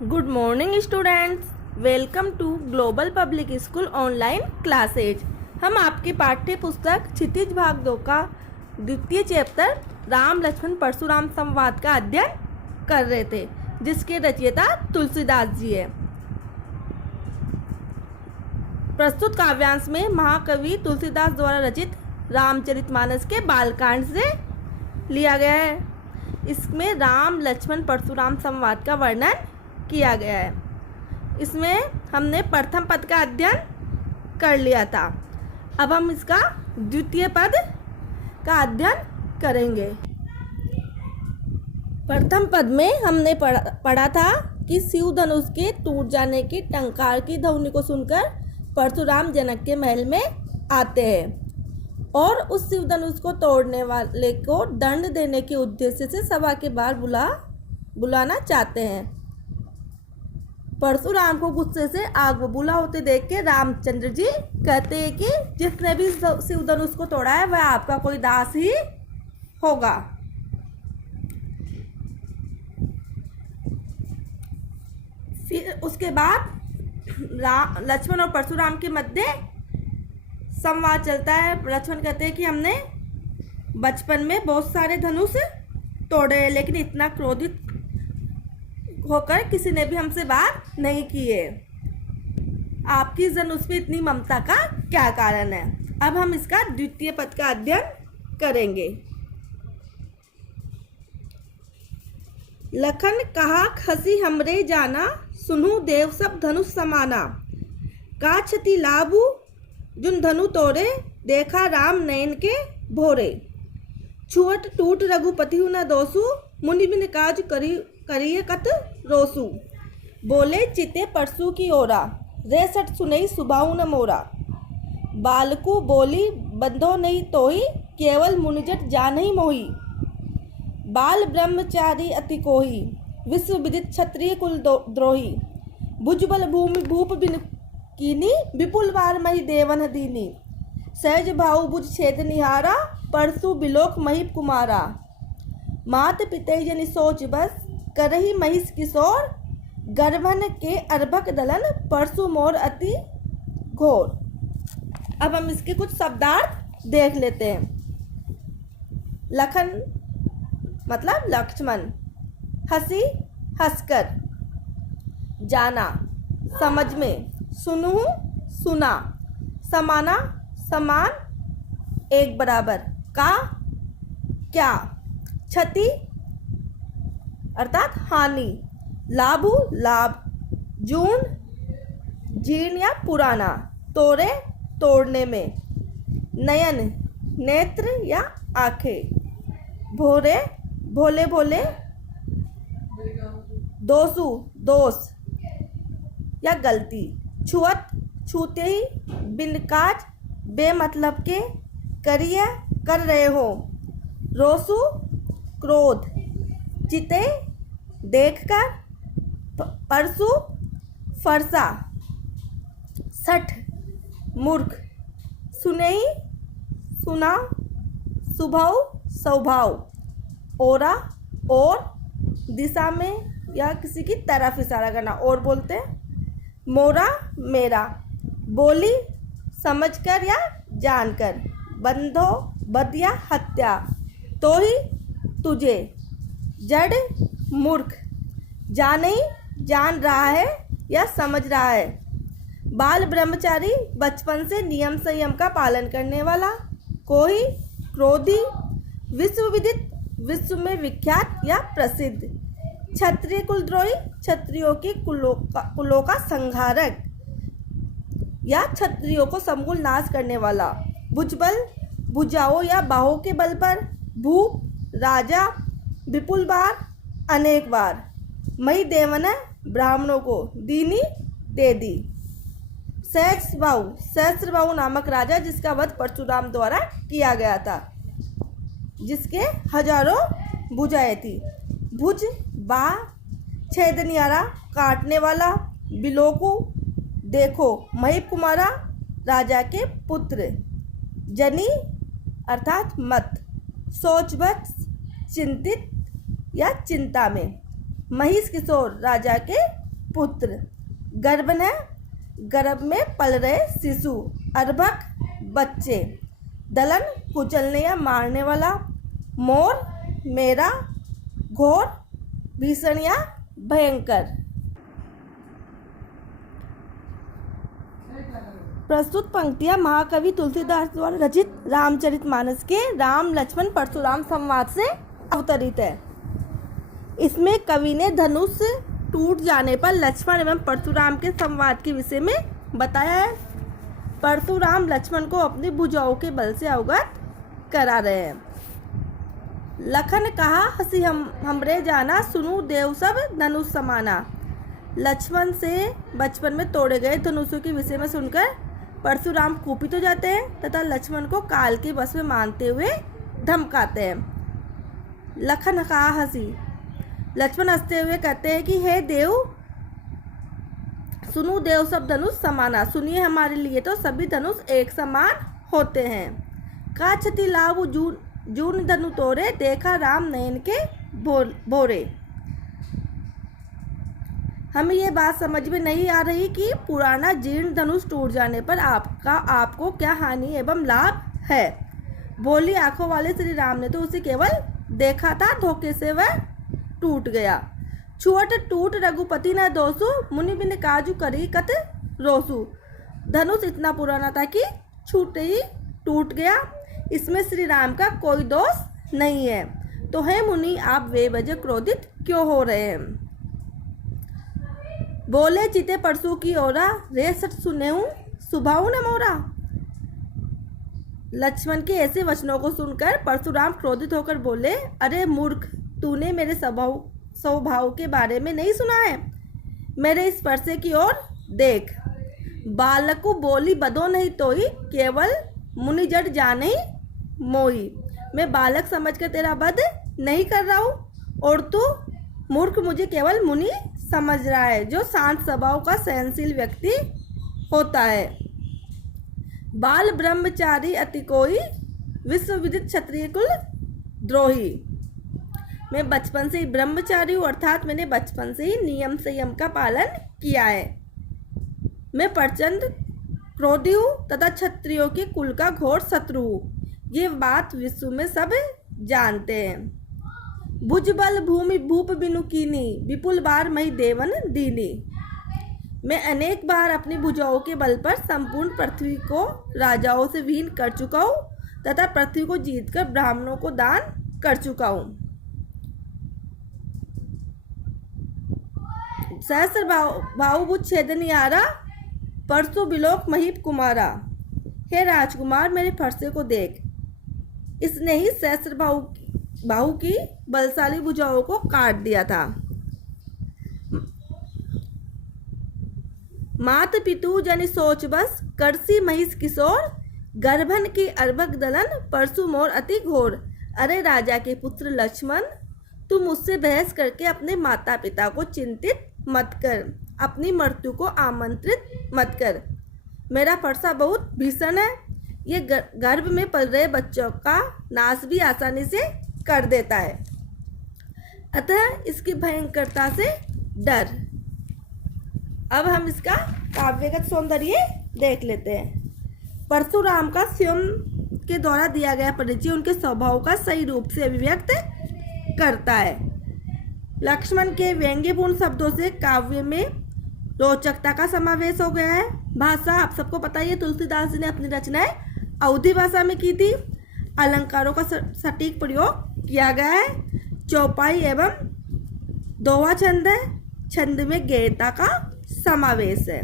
Good morning students, welcome to global public school online classes. हम आपकी पाठ्य पुस्तक क्षितिज भाग 2 का द्वितीय चैप्टर राम लक्ष्मण परशुराम संवाद का अध्ययन कर रहे थे, जिसके रचयिता तुलसीदास जी है। प्रस्तुत काव्यांश में महाकवि तुलसीदास द्वारा रचित रामचरितमानस के बालकांड से लिया गया है। इसमें राम लक्ष्मण परशुराम संवाद का वर्णन किया गया है। इसमें हमने प्रथम पद का अध्ययन कर लिया था। अब हम इसका द्वितीय पद का अध्ययन करेंगे। प्रथम पद में हमने पढ़ा था कि शिव धनुष के टूट जाने की टंकार की ध्वनि को सुनकर परशुराम जनक के महल में आते हैं और उस शिव धनुष को तोड़ने वाले को दंड देने के उद्देश्य से सभा के बाहर बुलाना चाहते हैं। परशुराम को गुस्से से आग बबूला होते देख के रामचंद्र जी कहते हैं कि जिसने भी शिव धनुष को तोड़ा है वह आपका कोई दास ही होगा। फिर उसके बाद लक्ष्मण और परशुराम के मध्य संवाद चलता है। लक्ष्मण कहते हैं कि हमने बचपन में बहुत सारे धनुष तोड़े हैं, लेकिन इतना क्रोधित होकर किसी ने भी हमसे बात नहीं की है। आपकी धनुष पे इतनी ममता का क्या कारण है? अब हम इसका द्वितीय पद का अध्ययन करेंगे। लखन कहा खसी हमरे जाना, सुनू देव सब धनुष समाना। का क्षति लाभू जुन धनु तोरे, देखा राम नयन के भोरे। छुअट टूट रघुपति न दोसु, मुनि बिन काज करिए कत रोसु। बोले चिते परसु की ओरा, रे सट सुनई सुबाऊ न मोरा। बालकु बोली बंधो नहीं तोही, केवल मुनिजट जान ही मोही। बाल ब्रह्मचारी अति कोही, विश्व विदित क्षत्रिय कुल द्रोही। भुजबल भूमि भूप बिन कीनी, विपुल वार मही देवन दीनी। सहज भाऊ भुज छेद निहारा, परसु बिलोक मही कुमारा। मात पिते जनि सोच बस, करही महिष किशोर। गर्भन के अर्भक दलन, परसु मोर अति घोर। अब हम इसके कुछ शब्दार्थ देख लेते हैं। लखन मतलब लक्ष्मण, हंसी हंसकर, जाना समझ में, सुनू सुना, समाना समान एक बराबर, का क्या, क्षति अर्थात हानि, लाभु लाभ, जून जीर्ण या पुराना, तोरे तोड़ने में, नयन नेत्र या आंखें, भोरे भोले भोले, दोषु दोष या गलती, छुअत छूते ही, बिन काज बेमतलब के, करिए कर रहे हो, रोसु क्रोध, चिते देखकर, परसु फरसा, सठ मूर्ख, सुनई सुना, सुभाव स्वभाव, ओरा और, दिशा में या किसी की तरफ इशारा करना और बोलते हैं। मोरा मेरा, बोली समझकर या जानकर, बंधो बद या हत्या, तो ही तुझे। जड़ मूर्ख, जाने जान रहा है या समझ रहा है। बाल ब्रह्मचारी, बचपन से नियम संयम का पालन करने वाला। कोई क्रोधी, विश्व विदित विश्व में विख्यात या प्रसिद्ध। क्षत्रिय कुलद्रोही, क्षत्रियों के कुलों का संहारक या क्षत्रियों को समूल नाश करने वाला। भुजबल, भुजाओं या बाहों के बल पर। भूप, राजा। विपुल बार, अनेक बार। मई देवन, ब्राह्मणों को। दीनी, दे दी। सहस्त्रबाहु नामक राजा, जिसका वध परशुराम द्वारा किया गया था, जिसके हजारों भुजाएं थी। भुज बा, छेद निहारा, काटने वाला। बिलोकु देखो, मही कुमारा, राजा के पुत्र। जनी अर्थात मत, सोचबस चिंतित या चिंता में। महिष किशोर, राजा के पुत्र, गर्भन है गर्भ में पल रहे शिशु, अर्भक बच्चे, दलन कुचलने या मारने वाला, मोर मेरा, घोर भीषण या भयंकर। प्रस्तुत पंक्तियां महाकवि तुलसीदास द्वारा रचित रामचरितमानस के राम लक्ष्मण परशुराम संवाद से अवतरित है। इसमें कवि ने धनुष टूट जाने पर लक्ष्मण एवं परशुराम के संवाद के विषय में बताया है। परशुराम लक्ष्मण को अपनी भुजाओं के बल से अवगत करा रहे हैं। लखन कहा हंसी हमरे जाना, सुनू देव सब धनुष समाना। लक्ष्मण से बचपन में तोड़े गए धनुषों के विषय में सुनकर परशुराम कुपित हो जाते हैं तथा लक्ष्मण को काल के बस में मानते हुए धमकाते हैं। लखन कहा हंसी, लक्ष्मण हंसते हुए कहते हैं कि हे देव, सुनो देव सब धनुष समाना, सुनिए हमारे लिए तो सभी धनुष एक समान होते हैं। का क्षति लाभ जून धनु तोरे, देखा राम नयन के भोरे। हमें ये बात समझ में नहीं आ रही कि पुराना जीर्ण धनुष टूट जाने पर आपको क्या हानि एवं लाभ है। भोली आंखों वाले श्री राम ने तो उसे केवल देखा था, धोखे से वह टूट गया। छुअट टूट रघुपति न दोसु, मुनि बिन काजू करी कत रोसु। धनुष इतना पुराना था कि छूटे ही टूट गया, इसमें श्री राम का कोई दोष नहीं है। तो हे मुनि, आप बेवजह क्रोधित क्यों हो रहे हैं। बोले चिते परसू की ओरा, रे सट सुनेऊ सुभाऊ न मोरा। लक्ष्मण के ऐसे वचनों को सुनकर परशुराम क्रोधित होकर बोले, अरे मूर्ख, तूने मेरे स्वभाव के बारे में नहीं सुना है। मेरे इस परसे की ओर देख। बालकु बोली बदो नहीं तोई, केवल मुनि जड़ जाने मोई। मैं बालक समझकर तेरा वध नहीं कर रहा हूँ और तू मूर्ख मुझे केवल मुनि समझ रहा है, जो शांत स्वभाव का सहनशील व्यक्ति होता है। बाल ब्रह्मचारी अति कोई, विश्व विदित क्षत्रिय कुल द्रोही। मैं बचपन से ही ब्रह्मचारी हूँ, अर्थात मैंने बचपन से ही नियम संयम का पालन किया है। मैं प्रचंड क्रोधी हूँ तथा क्षत्रियों के कुल का घोर शत्रु हूँ। ये बात विश्व में सब जानते हैं। भुजबल भूमि भूप बिनु कीनी, विपुल बार मई देवन दीनी। मैं अनेक बार अपनी भुजाओं के बल पर संपूर्ण पृथ्वी को राजाओं से विहीन कर चुका हूँ तथा पृथ्वी को जीतकर ब्राह्मणों को दान कर चुका हूँ। सहस्र भावभूत छेदनियारा, परसु बिलोक महीप कुमारा। हे राजकुमार, मेरे फरसे को देख, इसने ही सहस्र बाहु की बलशाली भुजाओं को काट दिया था। मात पितु जन सोच बस, करसी महिष किशोर, गर्भन की अर्भक दलन, परसु मोर अति घोर। अरे राजा के पुत्र लक्ष्मण, तू मुझसे बहस करके अपने माता पिता को चिंतित मत कर, अपनी मृत्यु को आमंत्रित मत कर। मेरा फरसा बहुत भीषण है, ये गर्भ में पल रहे बच्चों का नाश भी आसानी से कर देता है, अतः इसकी भयंकरता से डर। अब हम इसका काव्यगत सौंदर्य देख लेते हैं। परशुराम का स्वयं के द्वारा दिया गया परिचय उनके स्वभाव का सही रूप से अभिव्यक्त करता है। लक्ष्मण के व्यंग्यपूर्ण शब्दों से काव्य में रोचकता का समावेश हो गया है। भाषा आप सबको पता ही है, तुलसीदास जी ने अपनी रचनाएं अवधी भाषा में की थी। अलंकारों का सटीक प्रयोग किया गया है। चौपाई एवं दोहा छंद है। छंद में गैयता का समावेश है।